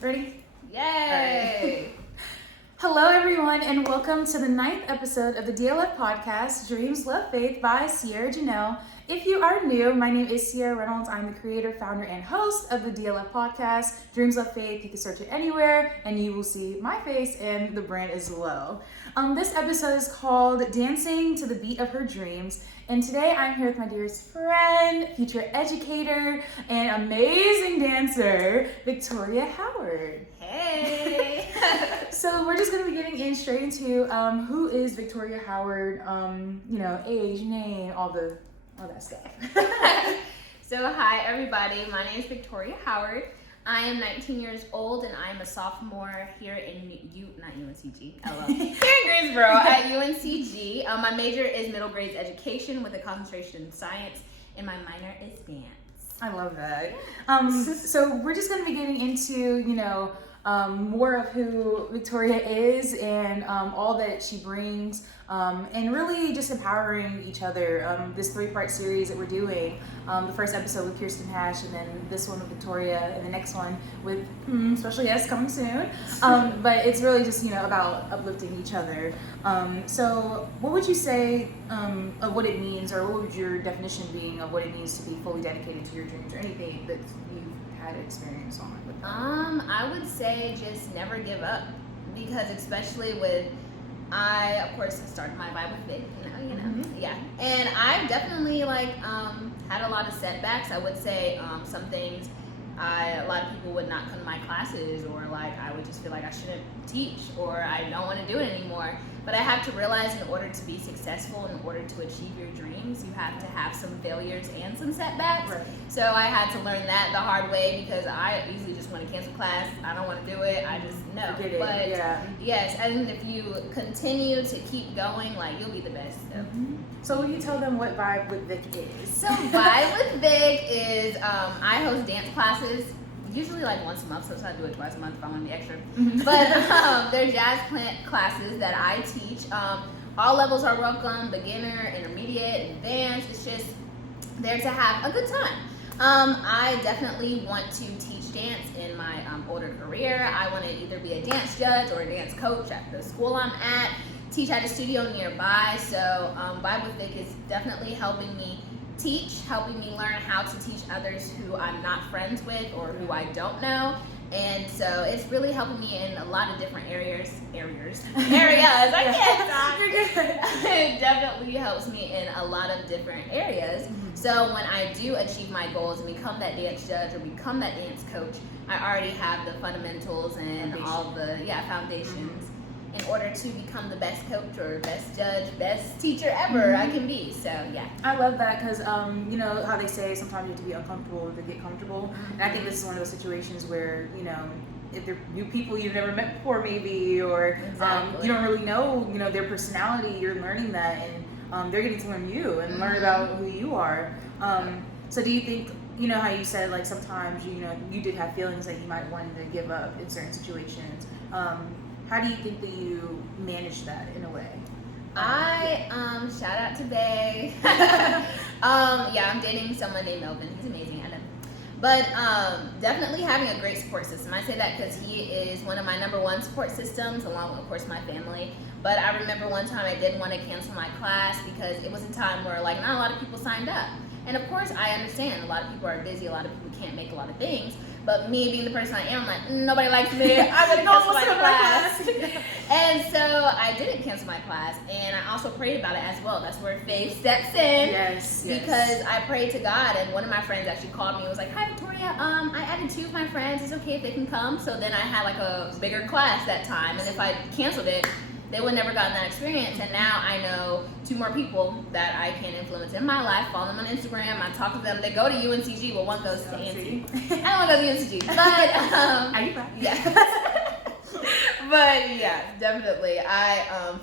Ready? Yay! Right. Hello, everyone, and welcome to the 9th episode of the DLF Podcast, Dreams, Love, Faith by Cierra Janelle. If you are new, my name is Cierra Reynolds. I'm the creator, founder, and host of the DLF Podcast, Dreams, Love, Faith. You can search it anywhere, and you will see my face and the brand as well. This episode is called Dancing to the Beat of Her Dreams. And today I'm here with my dearest friend, future educator, and amazing dancer, Victoria Howard. Hey! So we're just going to be getting in straight into who is Victoria Howard, age, name, all that stuff. So hi everybody, my name is Victoria Howard. I am 19 years old and I am a sophomore here in not UNCG, here in Greensboro at UNCG. My major is middle grades education with a concentration in science, and my minor is dance. I love that. So we're just going to be getting into, more of who Victoria is and all that she brings, and really just empowering each other. This 3-part series that we're doing, the first episode with Kirsten Hash, and then this one with Victoria, and the next one with special guests coming soon. But it's really just about uplifting each other. So what would you say of what it means, or what would your definition being of what it means to be fully dedicated to your dreams, or anything that you've had experience on with that? I would say just never give up, because especially with I of course started my vibe with Vic, yeah, and I've definitely had a lot of setbacks. I would say some things a lot of people would not come to my classes, or I would just feel like I shouldn't teach, or I don't want to do it anymore. But I have to realize, in order to be successful, in order to achieve your dreams, you have to have some failures and some setbacks. Right. So I had to learn that the hard way, because I usually just want to cancel class. I don't want to do it. I just no. But yes, and if you continue to keep going, you'll be the best. So. So will you tell them what Vibe with Vic is? So Vibe with Vic is I host dance classes. Usually once a month, sometimes I do it twice a month if I want to be extra. But they're jazz classes that I teach. All levels are welcome: beginner, intermediate, advanced. It's just there to have a good time. I definitely want to teach dance in my older career. I want to either be a dance judge or a dance coach at the school I'm at, teach at a studio nearby. So Vibe with Vic is definitely helping me teach, helping me learn how to teach others who I'm not friends with or who I don't know. And so it's really helping me in a lot of different areas. I can't talk. You're good. It definitely helps me in a lot of different areas. So when I do achieve my goals and become that dance judge or become that dance coach, I already have the fundamentals and all the foundations in order to become the best coach or best judge, best teacher ever I can be. So yeah, I love that, because how they say sometimes you have to be uncomfortable to get comfortable. And I think this is one of those situations where if they're new people you've never met before, maybe, or you don't really know their personality, you're learning that, and they're getting to learn you and learn about who you are. So do you think, how you said sometimes you did have feelings that you might want to give up in certain situations? How do you think that you manage that in a way? Shout out to Bay. I'm dating someone named Melvin. He's amazing, I know. But definitely having a great support system. I say that because he is one of my number one support systems, along with, of course, my family. But I remember one time I did want to cancel my class because it was a time where not a lot of people signed up. And of course, I understand a lot of people are busy, a lot of people can't make a lot of things. But me being the person I am, nobody likes me. I'm gonna cancel my class. And so I didn't cancel my class, and I also prayed about it as well. That's where faith steps in. Yes. Because I prayed to God, and one of my friends actually called me and was like, "Hi Victoria, I added 2 of my friends. It's okay if they can come." So then I had a bigger class that time, and if I canceled it, they would never gotten that experience. And now I know 2 more people that I can influence in my life. Follow them on Instagram. I talk to them. They go to UNCG. Well, one goes to ANC. I don't want to go to UNCG, but are you back? Yeah. But yeah, definitely.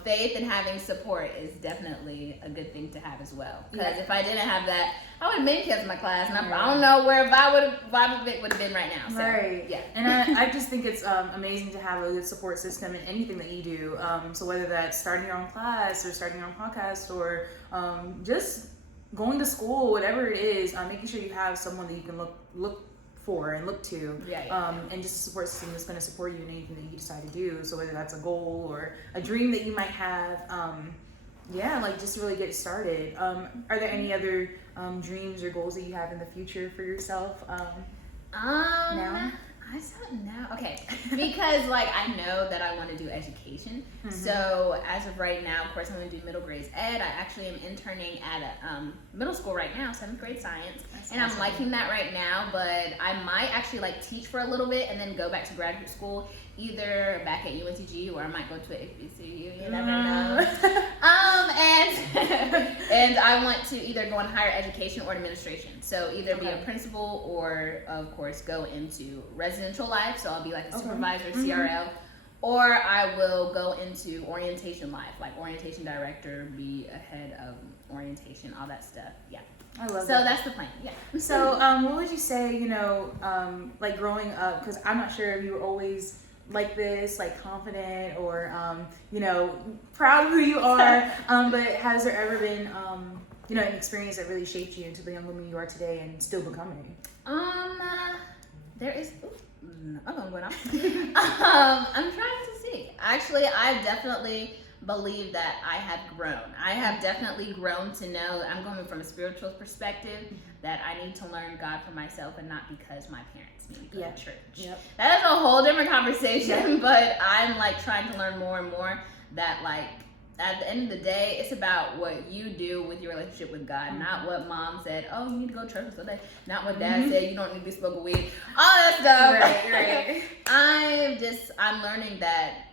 Faith and having support is definitely a good thing to have as well. Because if I didn't have that, I would have maybe canceled my class, and I don't know where Vibe with Vic would have been right now. So, right. Yeah. And I just think it's amazing to have a good support system in anything that you do. So whether that's starting your own class or starting your own podcast or just going to school, whatever it is, making sure you have someone that you can look for and look to, Yeah. and just a support system that's going to support you in anything that you decide to do. So whether that's a goal or a dream that you might have, like just really get started. Are there any other dreams or goals that you have in the future for yourself now? I don't know. Okay, because like I know that I want to do education. So as of right now, of course, I'm going to do middle grades ed. I actually am interning at a middle school right now, 7th grade science, and I'm liking that right now. But I might actually like teach for a little bit and then go back to graduate school, either back at UNCG or I might go to a HBCU. You never know. And I want to either go in higher education or administration. So either be a principal or, of course, go into residential life. So I'll be like a supervisor, CRL, or I will go into orientation life, like orientation director, be a head of orientation, all that stuff. Yeah. I love that. So that's the plan. Yeah. So what would you say, like growing up, because I'm not sure if you were always like this, like confident or, proud of who you are, but has there ever been, an experience that really shaped you into the young woman you are today and still becoming? There is, I'm going off. I'm trying to see. Actually, I definitely believe that I have grown. I have definitely grown to know, I'm coming from a spiritual perspective, that I need to learn God for myself and not because my parents need to go to church. Yep. That is a whole different conversation, but I'm like trying to learn more and more that like at the end of the day, it's about what you do with your relationship with God, not what mom said, oh, you need to go to church Sunday, not what dad said, you don't need to smoke weed, all that stuff. Right. I'm learning that,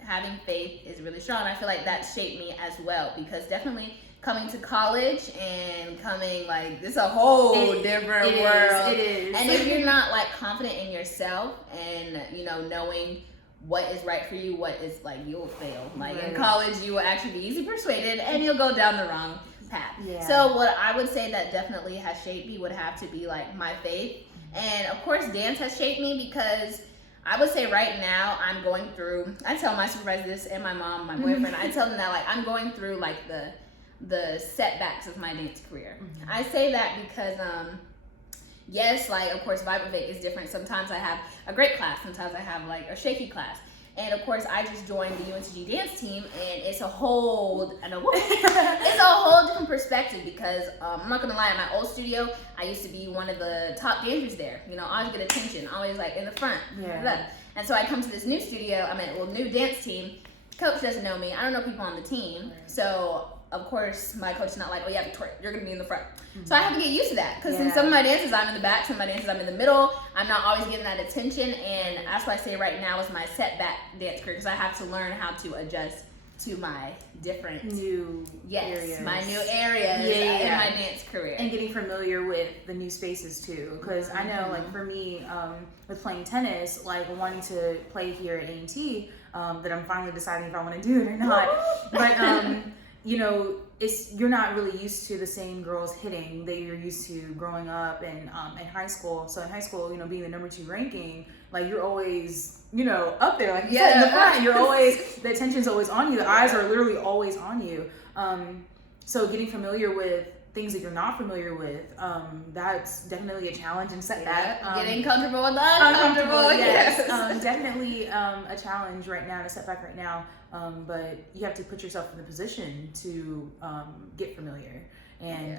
having faith is really strong. I feel like that shaped me as well, because definitely coming to college and coming like this is a whole different world. It is. And if you're not like confident in yourself and knowing what is right for you, what is like you'll fail. Like in college, you will actually be easily persuaded and you'll go down the wrong path. Yeah. So what I would say that definitely has shaped me would have to be like my faith, and of course dance has shaped me because I would say right now I'm going through, I tell my supervisor this and my mom, my boyfriend, I tell them that like I'm going through like the setbacks of my dance career. I say that because yes, like of course Vibe Faith is different. Sometimes I have a great class, sometimes I have like a shaky class. And of course I just joined the UNCG dance team and it's a whole different perspective because I'm not gonna lie, in my old studio, I used to be one of the top dancers there. I always get attention, always like in the front. Yeah. And so I come to this new studio, new dance team. Coach doesn't know me, I don't know people on the team. So of course, my coach is not like, oh yeah, Victoria, you're gonna be in the front. So I have to get used to that because in some of my dances, I'm in the back, some of my dances, I'm in the middle. I'm not always getting that attention, and that's why I say right now is my setback dance career because I have to learn how to adjust to my different new areas. My new areas in my dance career. And getting familiar with the new spaces too, because I know like for me, with playing tennis, like wanting to play here at A&T, that I'm finally deciding if I want to do it or not. But you're not really used to the same girls hitting that you're used to growing up and in high school. So in high school, being the number 2 ranking, like you're always, up there, like you said, in the front. You're always, the attention's always on you. The eyes are literally always on you. So getting familiar with things that you're not familiar with, that's definitely a challenge and setback. Getting comfortable with the uncomfortable. Yes. Definitely a challenge right now, and a setback right now. But you have to put yourself in the position to get familiar. And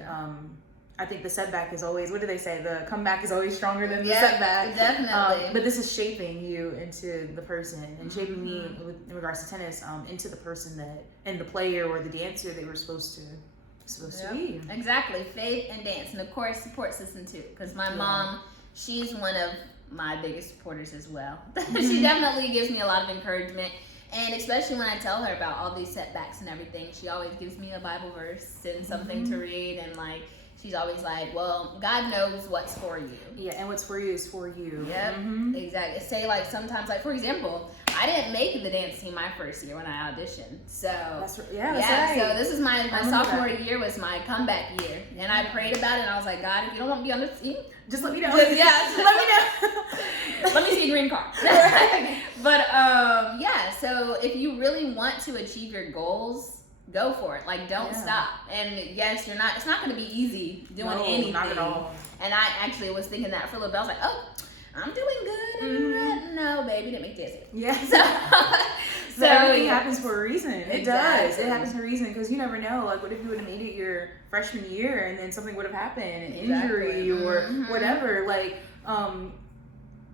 I think the setback is always, what do they say? The comeback is always stronger than the setback. Definitely. But this is shaping you into the person, and shaping me in regards to tennis into the person and the player or the dancer that we're supposed to be. Exactly. Faith and dance, and of course support system too, because my mom, she's one of my biggest supporters as well. She definitely gives me a lot of encouragement, and especially when I tell her about all these setbacks and everything, she always gives me a Bible verse and something to read, and like she's always like, well, God knows what's for you. Yeah, and what's for you is for you. Yep, exactly. Say like sometimes, like for example, I didn't make the dance team my first year when I auditioned. So that's right. So this is my sophomore year was my comeback year, and I prayed about it, and I was like, God, if you don't want me on the team, just let me know. Just let me know. Let me see a green card. But so if you really want to achieve your goals, go for it. Like, don't stop. And yes, it's not going to be easy doing anything. Not at all. And I actually was thinking that for a little bit. I was like, oh, I'm doing good. No, baby, didn't make this. Yeah. So everything happens for a reason. It Exactly. does. It happens for a reason because you never know. Like, what if you would have made it your freshman year and then something would have happened, an injury or whatever. Like,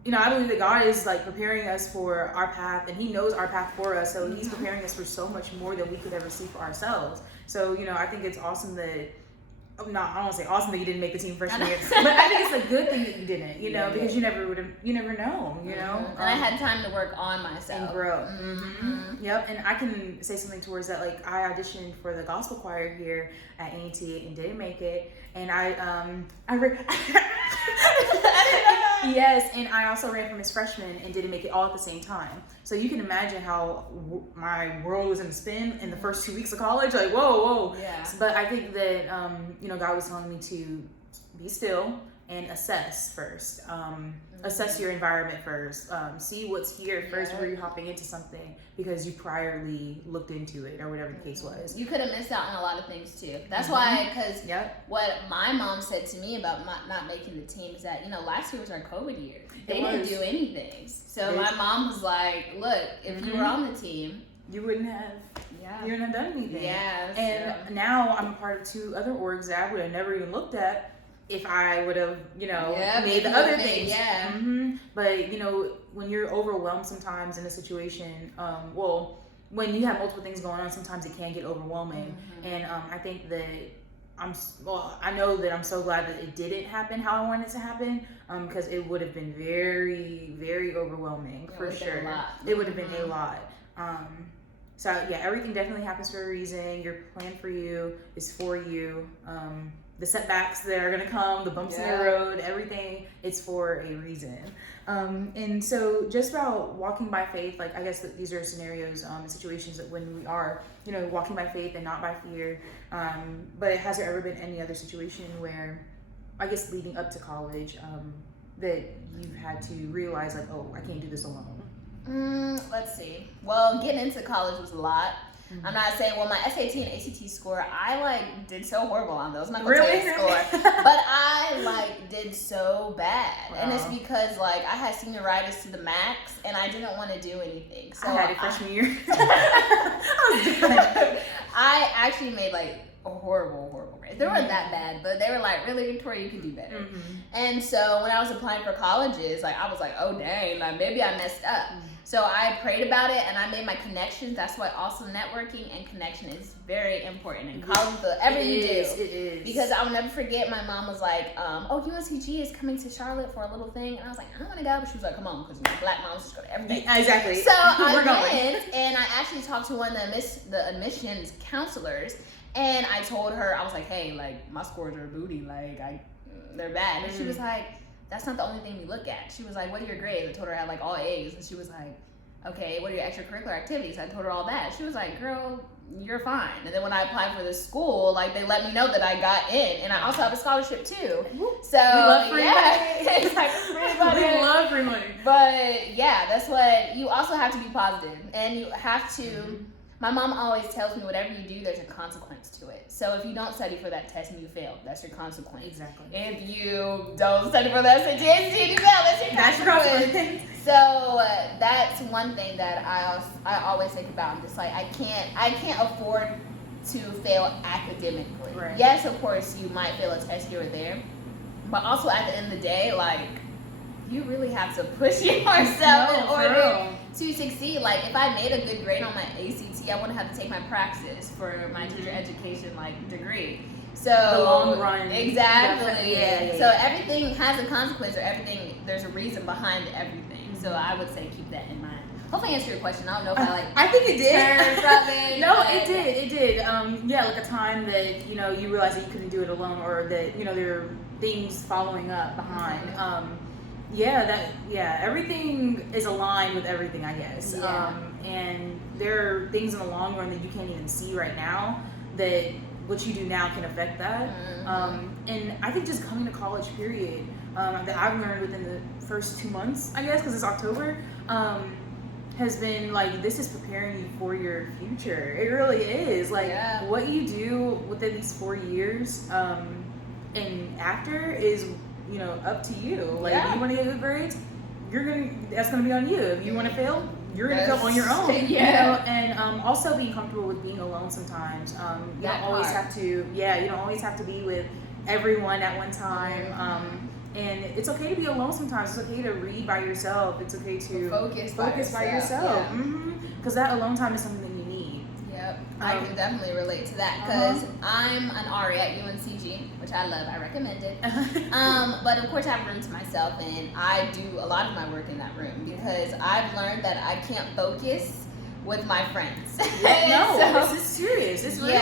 you know, I believe that God is like preparing us for our path, and He knows our path for us. So He's preparing us for so much more than we could ever see for ourselves. So, you know, I think it's awesome that. I don't want to say awesome that you didn't make the team freshman year, but I think it's a good thing that you didn't, you know, because you never know, you know. And I had time to work on myself. And grow. Yep, and I can say something towards that. Like, I auditioned for the gospel choir here at A&T and didn't make it. And yes, and I also ran for Miss Freshman and didn't make it all at the same time. So you can imagine how my world was in a spin in the first 2 weeks of college. Like, whoa. Yeah. But I think that, you know, God was telling me to be still and assess first. Assess your environment first. See what's here first before you're hopping into something because you priorly looked into it or whatever the case was. You could have missed out on a lot of things too. That's why, because what my mom said to me about not making the team is that, you know, last year was our COVID year. They didn't do anything. So my mom was like, look, if you were on the team, you wouldn't have done anything. Yeah. And now I'm a part of 2 other orgs that I would have never even looked at if I would have, you know, made the other things. Yeah. But, you know, when you're overwhelmed sometimes in a situation, when you have multiple things going on, sometimes it can get overwhelming. And I think that I know that I'm so glad that it didn't happen how I wanted it to happen, because it would have been very, very overwhelming for sure. It would have been a lot. So yeah, everything definitely happens for a reason. Your plan for you is for you. The setbacks that are gonna come, the bumps in the road, everything, it's for a reason. And so just about walking by faith, like I guess that these are scenarios and situations that when we are, you know, walking by faith and not by fear. But has there ever been any other situation where, I guess leading up to college, that you've had to realize like, oh, I can't do this alone? Let's see. Well, getting into college was a lot. I'm not saying, well, my SAT and ACT score, I did so horrible on those. I'm not gonna tell you the score, but I did so bad, and it's because I had senioritis to the max, and I didn't want to do anything. So I had it freshman year. I actually made horrible grades. They weren't that bad, but they were really, Victoria, you can do better. And so when I was applying for colleges, I was like, oh dang, maybe I messed up. So I prayed about it and I made my connections. That's why also networking and connection is very important in college. Everything you do. It is. Because I'll never forget, my mom was like, oh, UNCG is coming to Charlotte for a little thing. And I was like, I don't want to go. But she was like, come on, because black moms just go to everything. Exactly. So I went and I actually talked to one of the admissions counselors. And I told her, I was like, hey, my scores are booty. They're bad. And she was like, that's not the only thing we look at. She was like, what are your grades? I told her I had all A's. And she was like, okay, what are your extracurricular activities? I told her all that. She was like, girl, you're fine. And then when I applied for the school, they let me know that I got in. And I also have a scholarship too. So we love free money. Free money. We love free money. But yeah, that's what, you also have to be positive. And you have to, my mom always tells me whatever you do, there's a consequence to it. So if you don't study for that test and you fail, that's your consequence. Exactly. If you don't study for that test and you fail, that's your consequence. So that's one thing that I always think about. I'm just I can't afford to fail academically. Right. Yes, of course, you might fail a test here or there, but also at the end of the day, you really have to push yourself in order to succeed. If I made a good grade on my ACT, I wouldn't have to take my praxis for my teacher education degree. So the long run. Exactly. Yeah. So everything has a consequence, or everything, there's a reason behind everything. So I would say keep that in mind. Hopefully I answered your question. I don't know if I think it did. from it. No, it did. A time that you realized that you couldn't do it alone, or that there were things following up behind. Everything is aligned with everything, I guess. And there are things in the long run that you can't even see right now that what you do now can affect that. And I think just coming to college, period, that I've learned within the first 2 months, I guess, because it's October, has been like, this is preparing you for your future. It really is. Like, what you do within these 4 years and after is, you know, up to you. Like, if you want to get good grades, that's gonna be on you. If you want to fail, you're gonna fail on your own. You know? And also being comfortable with being alone sometimes. You don't always have to. You don't always have to be with everyone at one time. And it's okay to be alone sometimes. It's okay to read by yourself. It's okay to focus by yourself. Because that alone time is something that you need. Yep, I can definitely relate to that because I'm an RA at UNCG, which I love. I recommend it. But of course, I have a room to myself, and I do a lot of my work in that room because I've learned that I can't focus with my friends. This is serious. It's real.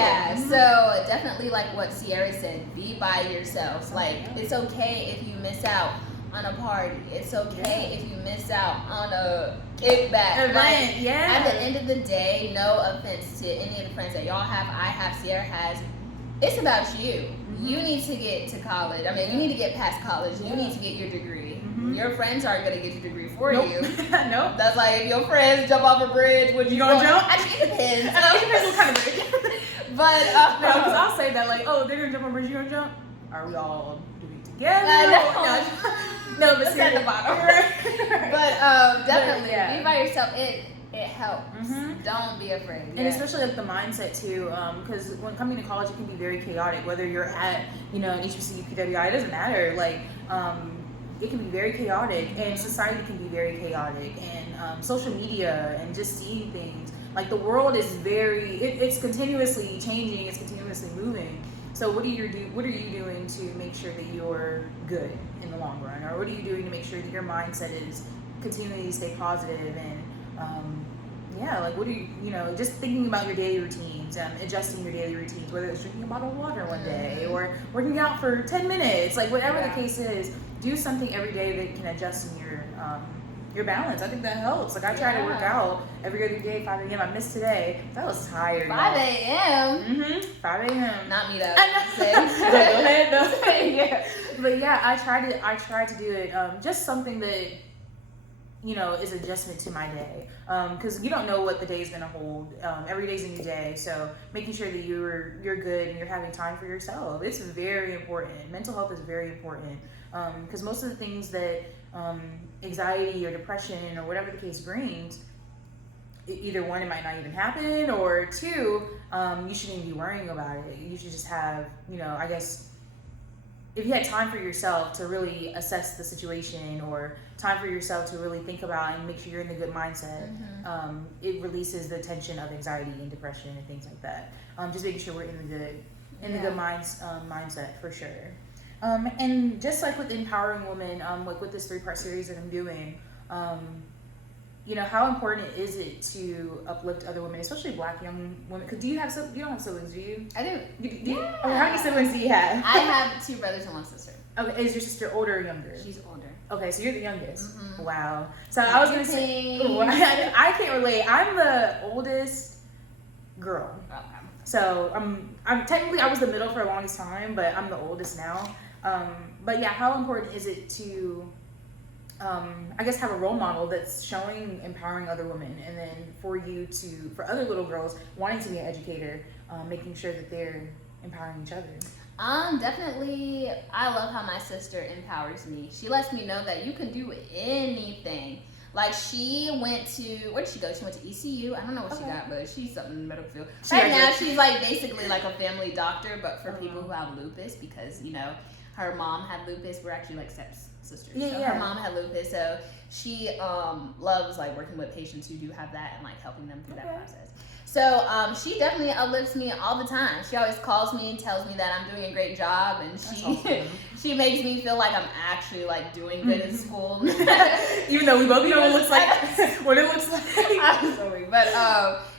So definitely like what Cierra said, be by yourself. Like, it's okay if you miss out on a party. It's okay if you miss out on a kickback. Like, at the end of the day, no offense to any of the friends that y'all have, I have, Cierra has, it's about you. You need to get to college. I mean, you need to get past college. You need to get your degree. Your friends aren't going to get your degree for you. Nope. That's like if your friends jump off a bridge, would you gonna jump? Actually, it depends. It depends what kind of bridge. But no, because I'll say that like, oh, they're gonna jump on a bridge, you gonna jump? Are we all doing it together? No, but seriously, at the bottom. But definitely, be by yourself. It helps. Don't be afraid. And especially like the mindset too, because when coming to college, it can be very chaotic. Whether you're at, you know, an HBCU, PWI, it doesn't matter. Like, it can be very chaotic, and society can be very chaotic, and social media, and just seeing things. Like, the world is it's continuously changing, it's continuously moving. So what are you doing to make sure that you're good in the long run? Or what are you doing to make sure that your mindset is continuing to stay positive? And like, what do you know, just thinking about your daily routines, adjusting your daily routines, whether it's drinking a bottle of water one day or working out for 10 minutes, like whatever the case is, do something every day that can adjust in your balance. I think that helps. Like, I try to work out every other day, 5 a.m. I missed today. That was tired. 5 a.m.? 5 a.m. Not me though. Go ahead, no. But yeah, I try to do it. Just something that, you know, is adjustment to my day. Because you don't know what the day is going to hold. Every day's a new day. So making sure that you're good and you're having time for yourself. It's very important. Mental health is very important. Because most of the things that anxiety or depression or whatever the case brings, either one, it might not even happen, or two, you shouldn't even be worrying about it. You should just have, you know, I guess, if you had time for yourself to really assess the situation, or time for yourself to really think about and make sure you're in a good mindset, it releases the tension of anxiety and depression and things like that. Just making sure we're in the good mindset for sure. And just like with Empowering Women, like with this 3-part series that I'm doing, you know, how important is it to uplift other women, especially Black young women? Because you don't have siblings, do you? I do. How many siblings do you have? I have 2 brothers and 1 sister. Okay, is your sister older or younger? She's older. Okay, so you're the youngest. Wow. So I was gonna say, I can't relate. I'm the oldest girl. Okay. So I'm technically, I was the middle for the longest time, but I'm the oldest now. But yeah, how important is it to, I guess, have a role model that's showing, empowering other women, and then for other little girls wanting to be an educator, making sure that they're empowering each other? Definitely, I love how my sister empowers me. She lets me know that you can do anything. Like, she went to, where did she go? She went to ECU. I don't know what she got, but she's something in the medical field. Right now, she's like basically like a family doctor, but for people who have lupus, because, you know, her mom had lupus. We're actually like step-sisters. Her mom had lupus, so she loves like working with patients who do have that and like helping them through that process. So she definitely uplifts me all the time. She always calls me and tells me that I'm doing a great job, and she makes me feel like I'm actually like doing good in school. Even though we both know what it looks like. What it looks like. Absolutely. But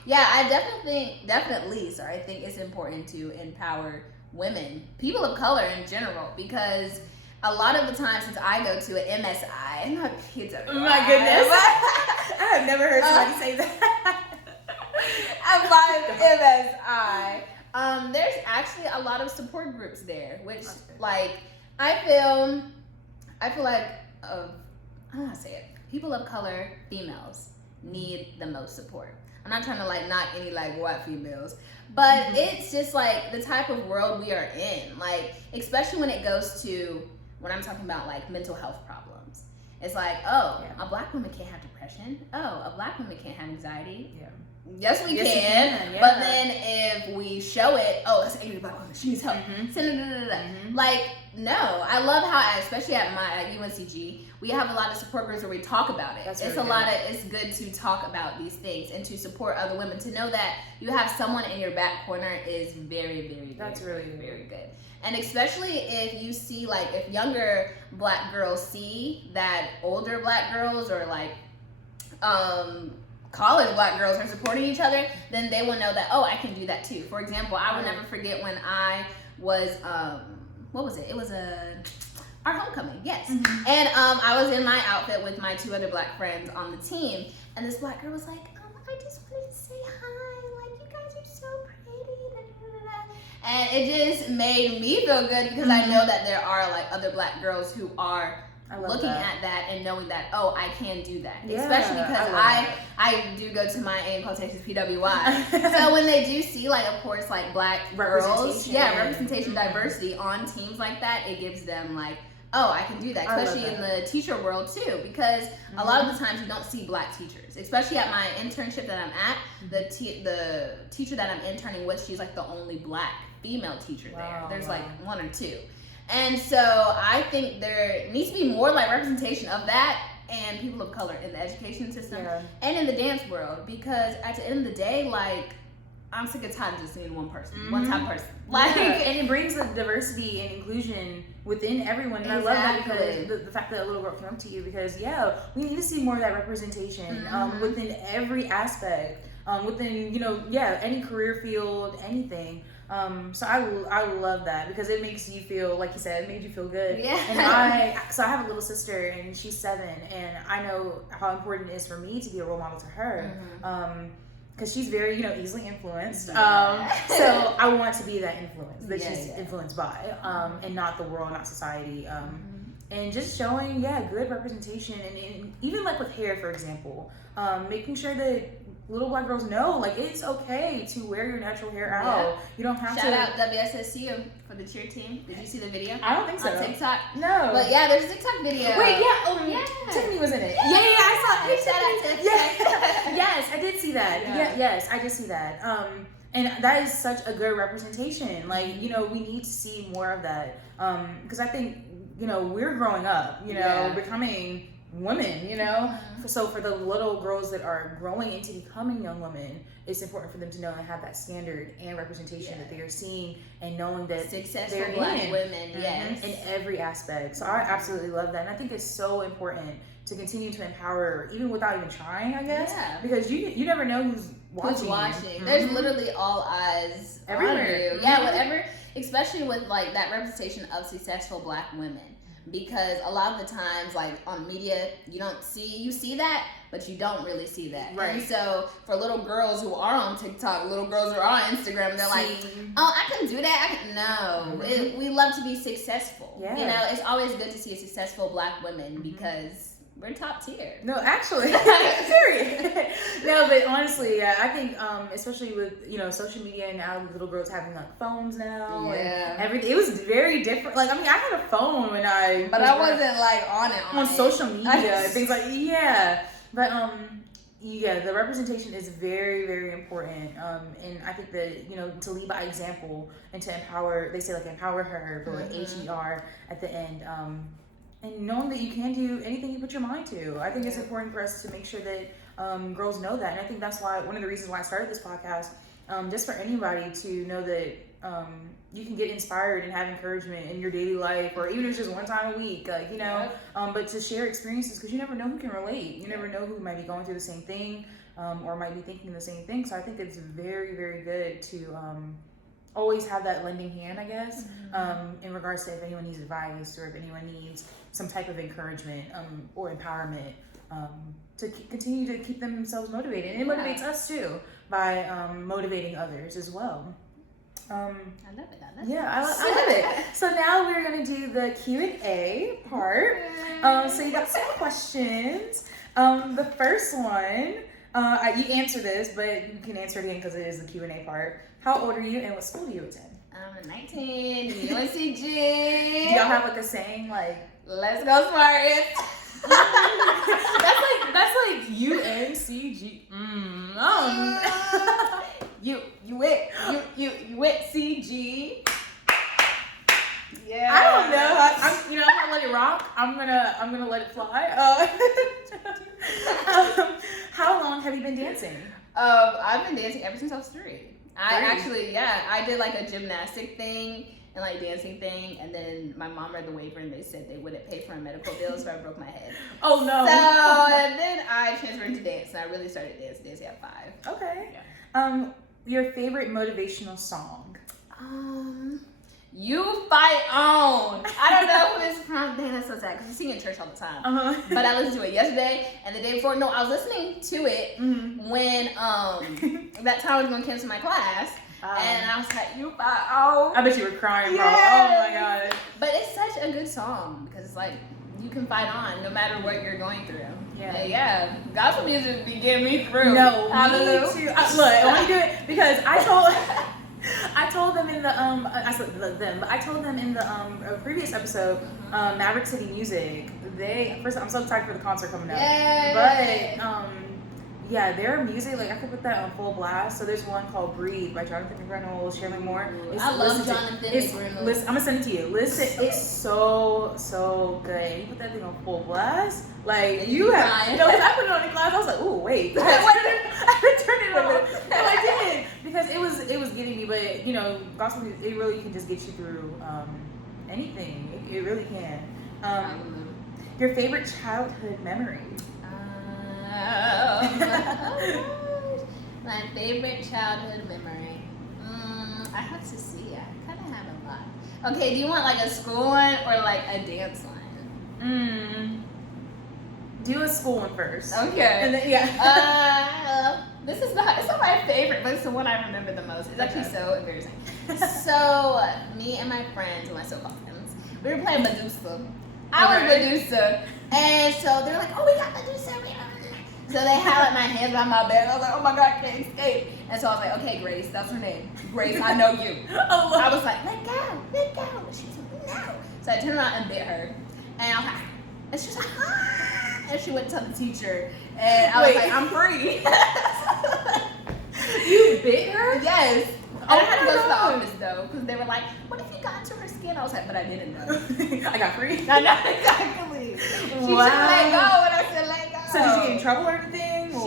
yeah, I definitely think it's important to empower women, people of color in general, because a lot of the time since I go to an MSI, and my kids are my goodness. I have never heard somebody say that. At my MSI, there's actually a lot of support groups there, which like I feel like I don't know how to say it. People of color, females need the most support. I'm not trying to like knock any like white females, but it's just like the type of world we are in, like especially when it goes to when I'm talking about like mental health problems. It's like, oh, a black woman can't have depression. Oh, a black woman can't have anxiety. Yeah. Yes, we can. Yeah. But then if we show it, oh, that's an angry black woman. She needs help. Like, no. I love how, especially at UNCG, we have a lot of support groups where we talk about it. It's good to talk about these things and to support other women. To know that you have someone in your back corner is very, very, very good. And especially if you see, like, if younger black girls see that older black girls or like, college black girls are supporting each other, then they will know that, oh, I can do that too. For example, I will never forget when I was, what was it? It was our homecoming, yes. And I was in my outfit with my 2 other black friends on the team, and this black girl was like, I just wanted to say hi, like, you guys are so pretty, and it just made me feel good because I know that there are like other black girls who are looking at that and knowing that, oh, I can do that. Especially because I do go to my AIM quotations PWI. So when they do see, like, of course, like black girls, representation, diversity on teams like that, it gives them like, oh, I can do that. Especially in the teacher world too, because a lot of the times you don't see black teachers. Especially at my internship that I'm at, the teacher that I'm interning with, she's like the only black female teacher there. There's like 1 or 2. And so I think there needs to be more like representation of that and people of color in the education system and in the dance world, because at the end of the day, like, I'm sick of tired of just seeing one person, one type of person. Like, and it brings the diversity and inclusion within everyone. And I love that because the fact that a little girl came up to you, because we need to see more of that representation within every aspect, within, you know, any career field, anything. So I love that because it makes you feel, like you said, it made you feel good. And I have a little sister and she's 7, and I know how important it is for me to be a role model to her. Because she's very, you know, easily influenced. So I want to be that influence that she's influenced by, and not the world, not society. And just showing, good representation, and even like with hair, for example, making sure that little black girls know, like, it's okay to wear your natural hair out. You don't have Shout out WSSU for the cheer team. Did you see the video? I don't think so. On TikTok? No. But there's a TikTok video. Wait, Tiffany was in it. I saw it. Shout out to Yes, I did see that. Yes, I did see that. And that is such a good representation. Like, you know, we need to see more of that. Because I think, you know, we're growing up, you know, becoming women, you know. So for the little girls that are growing into becoming young women, it's important for them to know and have that standard and representation that they are seeing, and knowing that successful they're black women in every aspect. So I absolutely love that, and I think it's so important to continue to empower, even without even trying, I guess, because you never know who's watching. There's literally all eyes everywhere on you. Whatever, especially with like that representation of successful black women. Because a lot of the times, like on media, you see that, but you don't really see that. Right. And so for little girls who are on TikTok, little girls who are on Instagram, they're like, oh, I can do that. We love to be successful. You know, it's always good to see a successful black woman because we're top tier. No, actually, period. No, but honestly, I think, especially with, you know, social media now, little girls having like phones now, and everything. It was very different. Like, I mean, I had a phone when I wasn't like on social media and things like but the representation is very, very important. And I think that, you know, to lead by example and to empower. They say like empower her, but like HER at the end. And knowing that you can do anything you put your mind to. I think it's important for us to make sure that girls know that. And I think that's why, one of the reasons why I started this podcast, just for anybody to know that you can get inspired and have encouragement in your daily life, or even if it's just one time a week, like, you know, but to share experiences, because you never know who can relate. You never know who might be going through the same thing, or might be thinking the same thing. So I think it's very, very good to always have that lending hand, I guess, in regards to if anyone needs advice or if anyone needs some type of encouragement or empowerment, to continue to keep themselves motivated. And it motivates us too by motivating others as well. I love it. I love it. So now we're going to do the Q&A part. So you got some questions. The first one, You answer this, but you can answer it again because it is the Q&A part. How old are you and what school do you attend? I'm 19, UNCG. Do y'all have like a saying like, let's go Spartans? that's like UNCG. You went CG. Yeah. I don't know. I'm gonna let it rock. I'm gonna let it fly. How long have you been dancing? I've been dancing ever since I was 3. I did like a gymnastic thing and like dancing thing, and then my mom read the waiver and they said they wouldn't pay for a medical bill, so I broke my head. Oh no. So and then I transferred into dance, and I really started dancing at 5. Okay. Yeah. Your favorite motivational song? You Fight On. I don't know who it's from. Dang, that's so sad because you sing in church all the time. But I listened to it yesterday and the day before. No, I was listening to it when that time I was going to cancel my class. And I was like, you fight on. I bet you were crying, bro. Yes. Oh my god. But it's such a good song because it's like you can fight on no matter what you're going through. Yeah. And yeah, gospel music be getting me through. No, Hallelujah. me too. Look, I want to do it because I told them in the I told them in the previous episode, Maverick City Music. I'm so excited for the concert coming up. Yay. But yeah, their music, like I could put that on full blast. So there's one called "Breathe" by Jonathan McReynolds, Shirley Moore. I love Jonathan McReynolds. I'm gonna send it to you. Listen, it's so good. You put that thing on full blast, like you have. You know, I put it on in class. I was like, ooh, wait. I didn't turn it on. No, I did because it was getting me. But you know, gospel music, it really can just get you through anything. It really can. Your favorite childhood memory? My favorite childhood memory. I have to see. I kind of have a lot. Okay, do you want like a school one or like a dance one? Do a school one first. Okay. And then, yeah. It's not my favorite, but it's the one I remember the most. It's actually so embarrassing. So me and my friends, my so-called friends, we were playing Medusa. I was Medusa, and so they're like, "Oh, we got Medusa." So they had like my hands on my back. I was like, "Oh my God, I can't escape!" And so I was like, "Okay, Grace, that's her name. Grace, I know you." I was like, "Let go, let go." She's like, "No." So I turned around and bit her, and I was like, and she was like, "Ah!" And she went to the teacher, and I was like, "I'm free." You bit her? Yes. And I had to go to the office though, because they were like, "What if you got into her skin?" I was like, "But I didn't know." I got free. I know, exactly. She Wow. said, "Let go," and I said, "Let go." So did she get in trouble or anything? Or?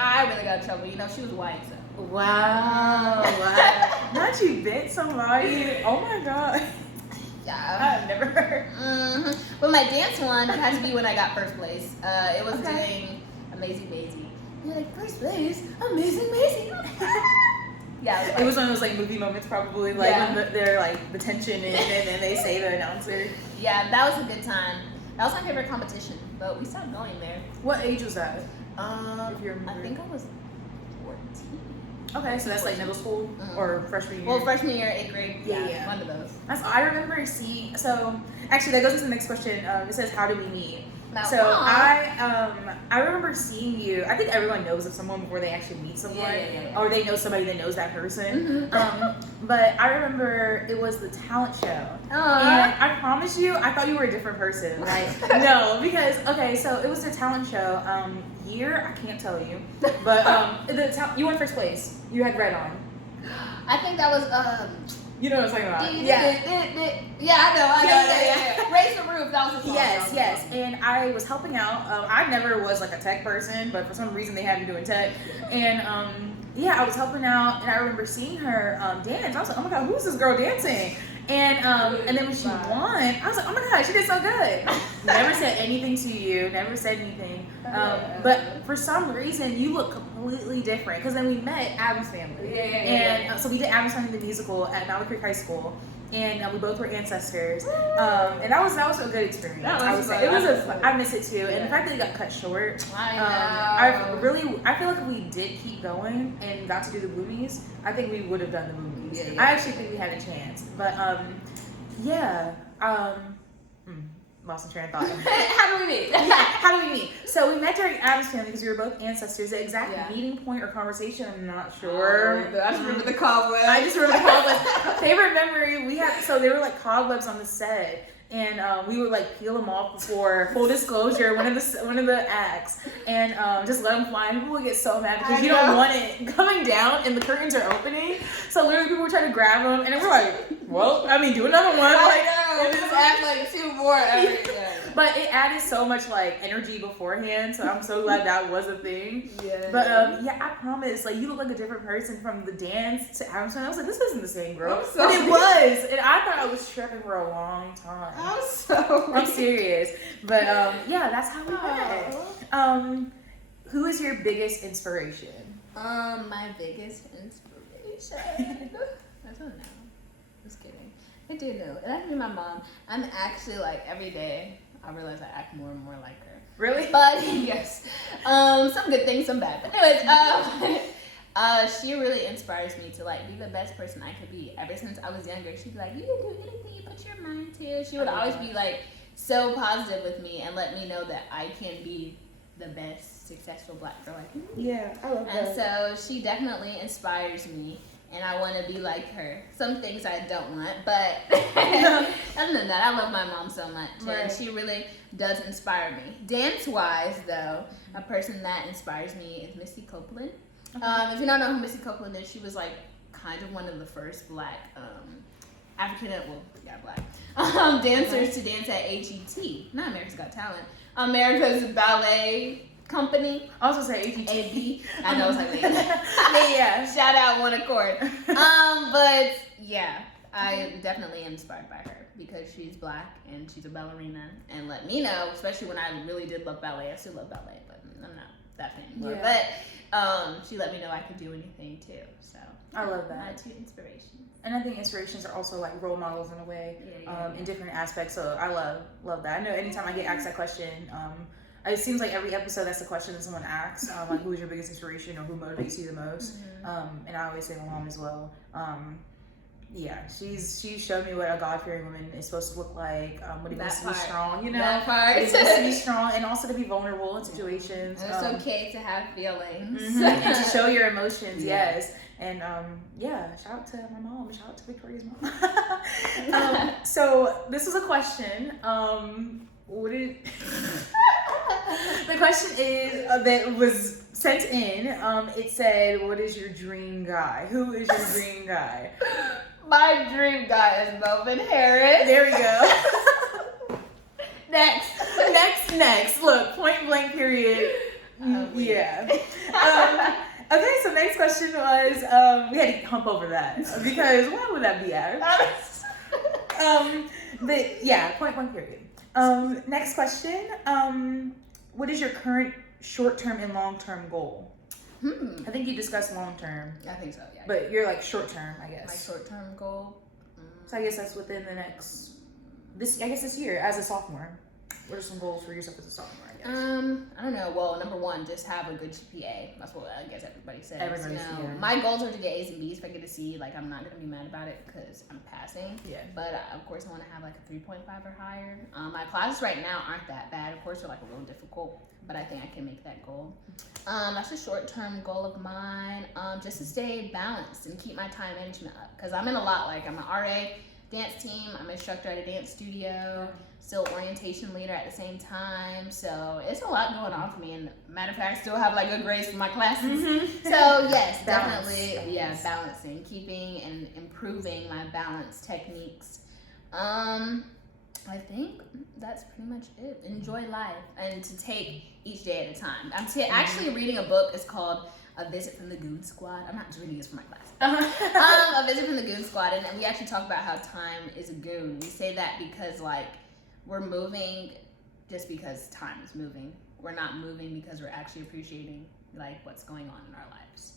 I really got in trouble. You know, she was white, so. Wow. Not you bit somebody. Oh my God. Yeah. I've never heard. But my dance one had to be when I got first place. It was doing Amazing Maisie. You're like, first place? Amazing Maisie. Yeah. It was one of those like movie moments probably, like when they're like the tension and then they say the announcer. Yeah, that was a good time. That was my favorite competition, but we stopped going there. What age was that? If you remember. I think I was 14. Okay, so that's like middle school or freshman year? Well, freshman year, 8th grade. Yeah. One of those. I remember seeing, so actually that goes into the next question. It says, how did we meet? So I remember seeing you. I think everyone knows of someone before they actually meet someone, or they know somebody that knows that person. But I remember it was the talent show, and I promise you, I thought you were a different person. Like no, because so it was the talent show. Year I can't tell you, but you won first place. You had red on. I think that was You know what I'm talking about? I know. Raise the Roof, that was a song. Yes. And I was helping out. I never was like a tech person, but for some reason they had me doing tech. And I was helping out, and I remember seeing her dance. I was like, oh my God, who's this girl dancing? And then when she won, I was like, oh my God, she did so good. Never said anything to you, never said anything. But for some reason, you look completely different. Because then we met at Adam's Family. And so we did Adam's Family the musical at Mallard Creek High School. And we both were ancestors. And that was a good experience. I miss it too. And the fact that it got cut short. I feel like if we did keep going and got to do the Bloomies, I think we would have done the movies. I actually think we had a chance. But lost my train of thought. How do we meet? How do we meet? So we met during Adam's family because we were both ancestors. The exact Yeah. meeting point or conversation, I'm not sure. I just remember the cobwebs. I just remember the cobwebs. Favorite memory we had. So there were like cobwebs on the set. And we would like peel them off before full disclosure, one of the acts, and just let them fly. And people would get so mad because you don't want it coming down, and the curtains are opening. So literally, people were trying to grab them, and we're like, "Well, I mean, do another one." I know. Just act like 2 more every day. But it added so much like energy beforehand, so I'm so glad that was a thing. Yeah. But yeah, I promise, like you look like a different person from the dance to Adam's. I was like, this isn't the same girl, but it was, and I thought I was tripping for a long time. I'm serious. But yeah, that's how we met. Who is your biggest inspiration? My biggest inspiration. I don't know. Just kidding. I do know. It has to be my mom. I'm actually like every day I realize I act more and more like her. Really? But yes. Some good things, some bad. But anyways, she really inspires me to like be the best person I could be. Ever since I was younger, she'd be like, you can do anything you put your mind to. She would always be like so positive with me and let me know that I can be the best successful Black girl I can be. Yeah, I love that. And so she definitely inspires me, and I want to be like her. Some things I don't want, but other than that, I love my mom so much, and she really does inspire me. Dance-wise, though, a person that inspires me is Missy Copeland. If you don't know who Missy Copeland is, she was like kind of one of the first Black Black dancers to dance at AGT, not America's Got Talent, America's Ballet Company. I was gonna say AGT. AB. I know, it's like yeah. Shout out One Accord. But yeah, I definitely am inspired by her because she's Black and she's a ballerina, and let me know, especially when I really did love ballet. I still love ballet, but I'm not that fan anymore. Yeah. But she let me know I could do anything too. So I love that. My 2 inspirations. And I think inspirations are also like role models in a way, in different aspects. So I love that. I know anytime I get asked that question, it seems like every episode that's the question that someone asks, like who is your biggest inspiration or who motivates you the most. And I always say my mom as well. Yeah, she's showed me what a God-fearing woman is supposed to look like. What it means to be strong, you know. That part. It means to be strong and also to be vulnerable in situations. And it's okay to have feelings and to show your emotions. Yes. And yeah, shout out to my mom. Shout out to Victoria's mom. So this was a question. The question is that was sent in. It said, "What is your dream guy? Who is your dream guy?" My dream guy is Melvin Harris. There we go. Next. Look, point blank. Period. Yeah. Okay, so next question was, we had to hump over that because why would that be added? But yeah, point blank. Period. Next question. What is your current short-term and long-term goal? I think you discussed long-term. I think so, yeah. But you're like short-term, I guess. My short-term goal? So I guess that's within the next, this year as a sophomore. What are some goals for yourself as a sophomore, I guess? I don't know. Well, number one, just have a good GPA. That's what I guess everybody says. My goals are to get A's and B's. If I get a C, like I'm not going to be mad about it because I'm passing. Yeah. But of course, I want to have like a 3.5 or higher. My classes right now aren't that bad. Of course, they're like a little difficult, but I think I can make that goal. That's a short-term goal of mine. Just to stay balanced and keep my time management up because I'm in a lot. Like I'm an RA, dance team. I'm an instructor at a dance studio. Still orientation leader at the same time, so it's a lot going on for me. And matter of fact, I still have like good grades for my classes. So yes, definitely, balancing, keeping and improving my balance techniques. I think that's pretty much it. Enjoy life and to take each day at a time. I'm actually reading a book. It's called A Visit from the Goon Squad. I'm not just reading this for my class. A Visit from the Goon Squad, and we actually talk about how time is a goon. We say that because like we're moving just because time is moving. We're not moving because we're actually appreciating like what's going on in our lives.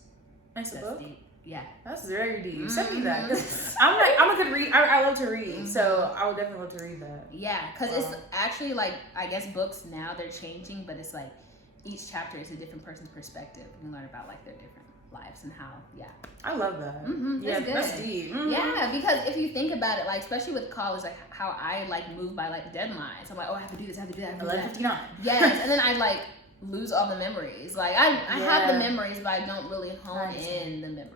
Nice book. Deep. Yeah, that's very deep. Send me that. I'm a good read. I love to read, so I would definitely love to read that. Yeah, because it's actually like I guess books now they're changing, but it's like each chapter is a different person's perspective. You learn about like their different lives and how, I love that. That's good. That's deep. Yeah, because if you think about it, like, especially with college, like, how I, like, move by, like, deadlines. I'm like, oh, I have to do this, I have to do that, I have to do that. 11:59. Yes, and then I, like, lose all the memories. Like, I have the memories, but I don't really hone in the memories.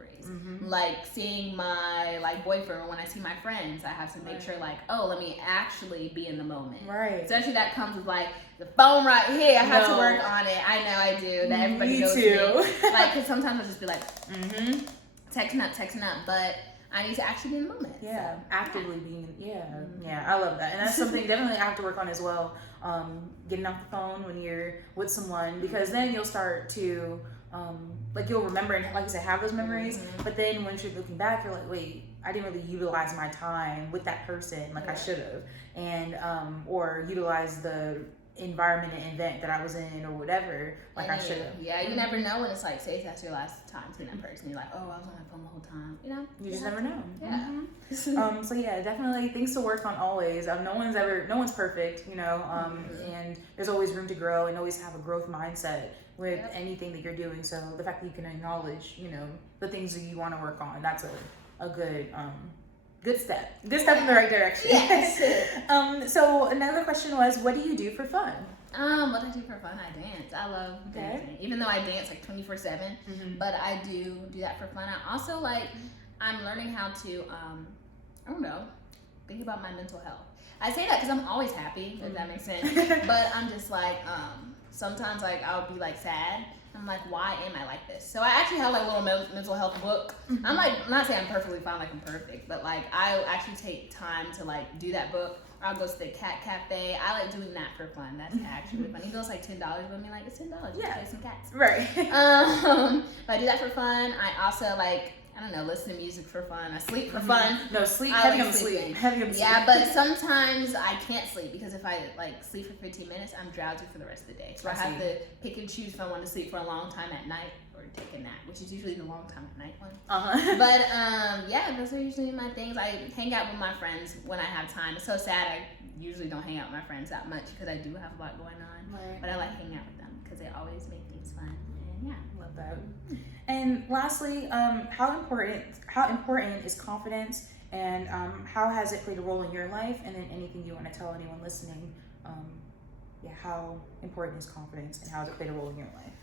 Like, seeing my, like, boyfriend, or when I see my friends, I have to make sure, like, oh, let me actually be in the moment. Right. Especially that comes with, like, the phone right here. I have to work on it. I know I do. That everybody knows me. Like, because sometimes I'll just be like, texting up, but I need to actually be in the moment. Yeah, so, actively being, I love that. And that's something definitely I have to work on as well. Getting off the phone when you're with someone, because then you'll start to, like, you'll remember and, like you said, have those memories. But then once you're looking back, you're like, wait, I didn't really utilize my time with that person like I should have. And, or utilize the environment and event that I was in or whatever, like I should have. Yeah, you never know when it's like, say that's your last time seeing that person. You're like, oh, I was on my phone the whole time. You know? You just never know. Yeah. So yeah, definitely things to work on always. No one's perfect, you know, and there's always room to grow and always have a growth mindset with anything that you're doing. So the fact that you can acknowledge, you know, the things that you want to work on, that's a good step in the right direction. Yes. So another question was, what do you do for fun? What I do for fun, I dance. I love dancing. Even though I dance like 24/7, but I do that for fun. I also I'm learning how to, I don't know, think about my mental health. I say that because I'm always happy, if that makes sense. But I'm just like, sometimes like I'll be like sad. I'm like, why am I like this? So I actually have like a little mental health book. I'm not saying I'm perfectly fine, like I'm perfect, but like I actually take time to like do that book. Or I'll go to the cat cafe. I like doing that for fun. That's actually fun. Even though it's like $10, but I mean like it's $10. Yeah, play some cats. Right. But I do that for fun. I also like, I don't know, listen to music for fun. I sleep for fun. No, sleep. Heavy on sleep. Yeah, but sometimes I can't sleep because if I like sleep for 15 minutes, I'm drowsy for the rest of the day. So I have to pick and choose if I want to sleep for a long time at night or take a nap, which is usually the long time at night one. But yeah, those are usually my things. I hang out with my friends when I have time. It's so sad I usually don't hang out with my friends that much because I do have a lot going on. Right. But I like hanging out with them because they always make things fun. And yeah, love that. And lastly, how important is confidence, and how has it played a role in your life? And then anything you want to tell anyone listening, how important is confidence, and how has it played a role in your life?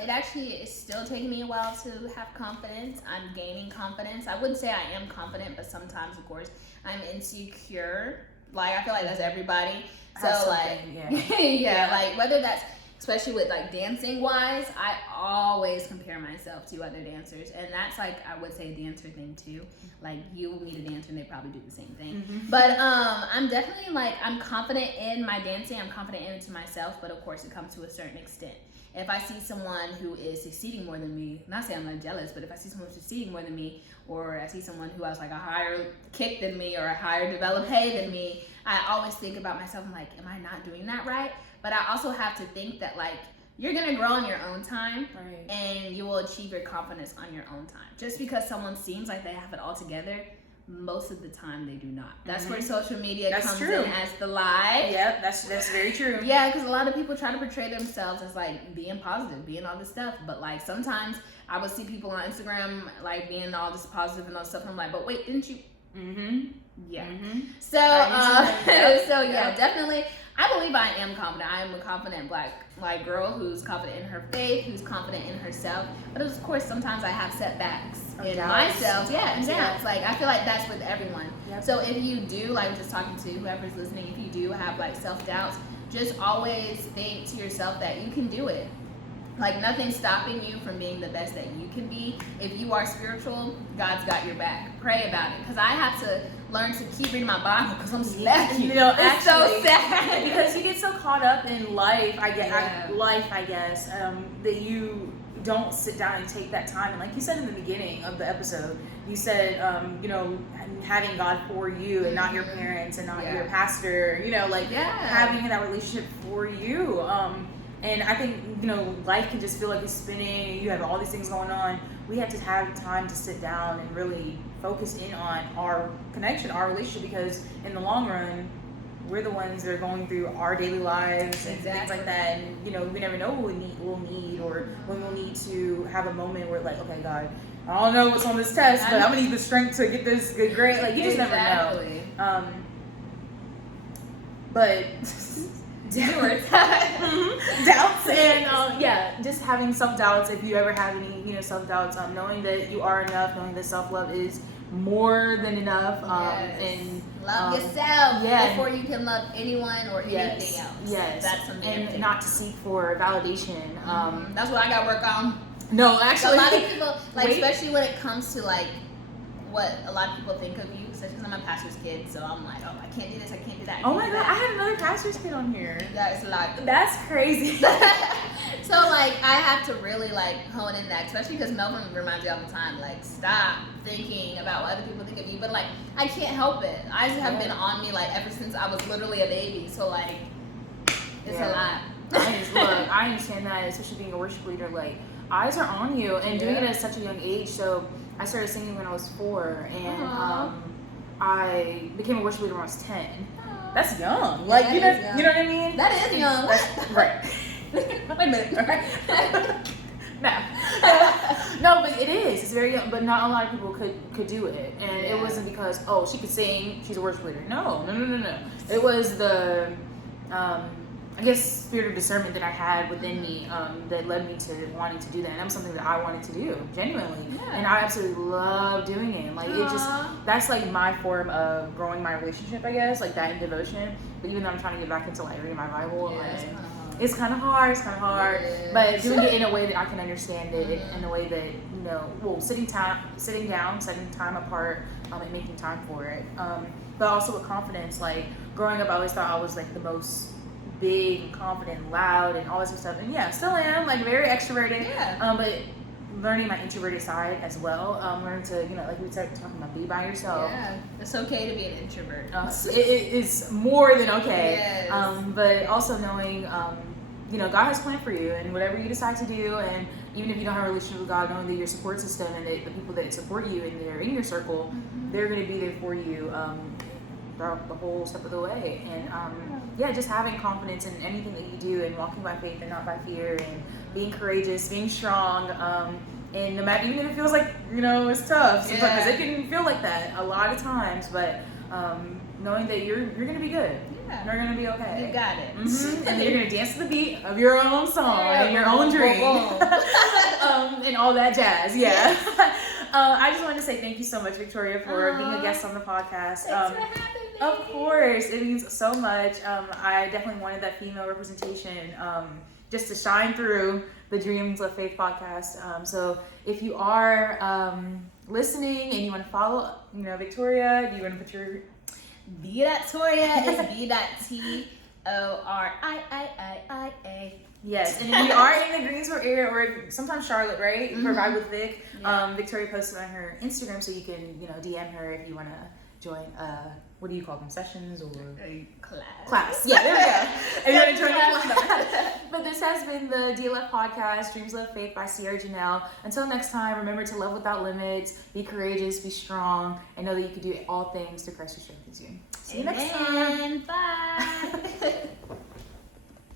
It actually is still taking me a while to have confidence. I'm gaining confidence. I wouldn't say I am confident, but sometimes, of course, I'm insecure. Like, I feel like that's everybody. So, like, like, whether that's, especially with, like, dancing-wise, I always compare myself to other dancers. And that's, like, I would say a dancer thing, too. Like, you will meet a dancer and they probably do the same thing. But I'm definitely, like, I'm confident in my dancing. I'm confident in it to myself. But, of course, it comes to a certain extent. If I see someone who is succeeding more than me, not saying I'm not jealous, but if I see someone succeeding more than me, or I see someone who has like a higher kick than me or a higher developed than me, I always think about myself, I'm like, am I not doing that right? But I also have to think that like, you're gonna grow on your own time, and you will achieve your confidence on your own time. Just because someone seems like they have it all together, most of the time they do not. That's where social media comes in as the lie. Yep, that's very true. Yeah, because a lot of people try to portray themselves as like being positive, being all this stuff. But like sometimes I would see people on Instagram like being all this positive and all this stuff. And I'm like, but wait, didn't you? Yeah. So, definitely. I believe I am confident. I am a confident black girl who's confident in her faith, who's confident in herself. But of course, sometimes I have setbacks in myself. And doubts. Like I feel like that's with everyone. So if you do, like just talking to whoever's listening, if you do have like self-doubts, just always think to yourself that you can do it. Like nothing's stopping you from being the best that you can be. If you are spiritual, God's got your back. Pray about it. Because I have to learn to keep reading my Bible because I'm slacking. You know, it's so sad. Because you get so caught up in life, I guess, that you don't sit down and take that time. And like you said in the beginning of the episode, you said, having God for you and not your parents and not your pastor, having that relationship for you. And I think, life can just feel like it's spinning and you have all these things going on. We have to have time to sit down and really focus in on our connection, our relationship, because in the long run, we're the ones that are going through our daily lives and things like that. And, you know, we never know what we'll need or when we'll need to have a moment where, like, okay, God, I don't know what's on this test, but I'm going to need the strength to get this good grade. Like, you just never know. But doubts and just having self-doubts. If you ever have any, you know, self-doubts, knowing that you are enough, knowing that self-love is more than enough, and love yourself before you can love anyone or anything else. Yes, that's something. And not to seek for validation. That's what I got to work on. No, actually, a lot of people, like, especially when it comes to like what a lot of people think of you, especially because I'm a pastor's kid, so I'm like, oh, I can't do this, I can't do that. Oh my God, I had another pastor's kid on here. Yeah, it's a lot. That's crazy. So like, I have to really like hone in that, especially because Melvin reminds me all the time, like, stop thinking about what other people think of you. But like, I can't help it. Eyes have been on me like ever since I was literally a baby. So like, it's a lot. I understand that, especially being a worship leader. Like, eyes are on you, and doing it at such a young age. So I started singing when I was 4, and I became a worship leader when I was 10. That's young. Like, you know what I mean? That is young. Right. Wait a minute. No, but it is. It's very young. But not a lot of people could do it, and it wasn't because she could sing. She's a worship leader. No. It was the I guess spirit of discernment that I had within me that led me to wanting to do that. And that was something that I wanted to do, genuinely. Yeah. And I absolutely love doing it. Like, that's like my form of growing my relationship, I guess, like that in devotion. But even though I'm trying to get back into like reading my Bible, it's kind of hard. But doing it in a way that I can understand it, in a way that, you know, sitting down, setting time apart, and making time for it. But also with confidence. Like, growing up, I always thought I was like the most big, confident, loud, and all this stuff. And still am, like, very extroverted. But learning my introverted side as well. Learning to, you know, like we started talking about, be by yourself. Yeah, it's okay to be an introvert. It is more than okay. Yes. But also knowing, you know, God has a plan for you, and whatever you decide to do, and even if you don't have a relationship with God, knowing that your support system and the people that support you and they're in your circle, they're going to be there for you throughout the whole step of the way. And just having confidence in anything that you do, and walking by faith and not by fear, and being courageous, being strong, and no matter, even if it feels like, you know, it's tough sometimes, because it can feel like that a lot of times, but knowing that you're gonna be good. You're gonna be okay. You got it. And then you're gonna dance to the beat of your own song and your own dream. And all that jazz. I just wanted to say thank you so much, Victoria, for being a guest on the podcast. Thanks for having me. Of course, it means so much. I definitely wanted that female representation just to shine through the Dreams of Faith podcast. So if you are listening and you want to follow, you know, Victoria, do you want to put your B.Toria is B.Toria. Yes, and if you are in the Greensboro area, or sometimes Charlotte, right? For Vibe with Vic. Victoria posted on her Instagram, so you can, you know, DM her if you want to join. What do you call them? Sessions or class? Yeah, there we go. And you want to join the class. But this has been the DLF Podcast, Dreams of Faith by Cierra Janelle. Until next time, remember to love without limits, be courageous, be strong, and know that you can do all things through Christ who strengthens you. See you next time.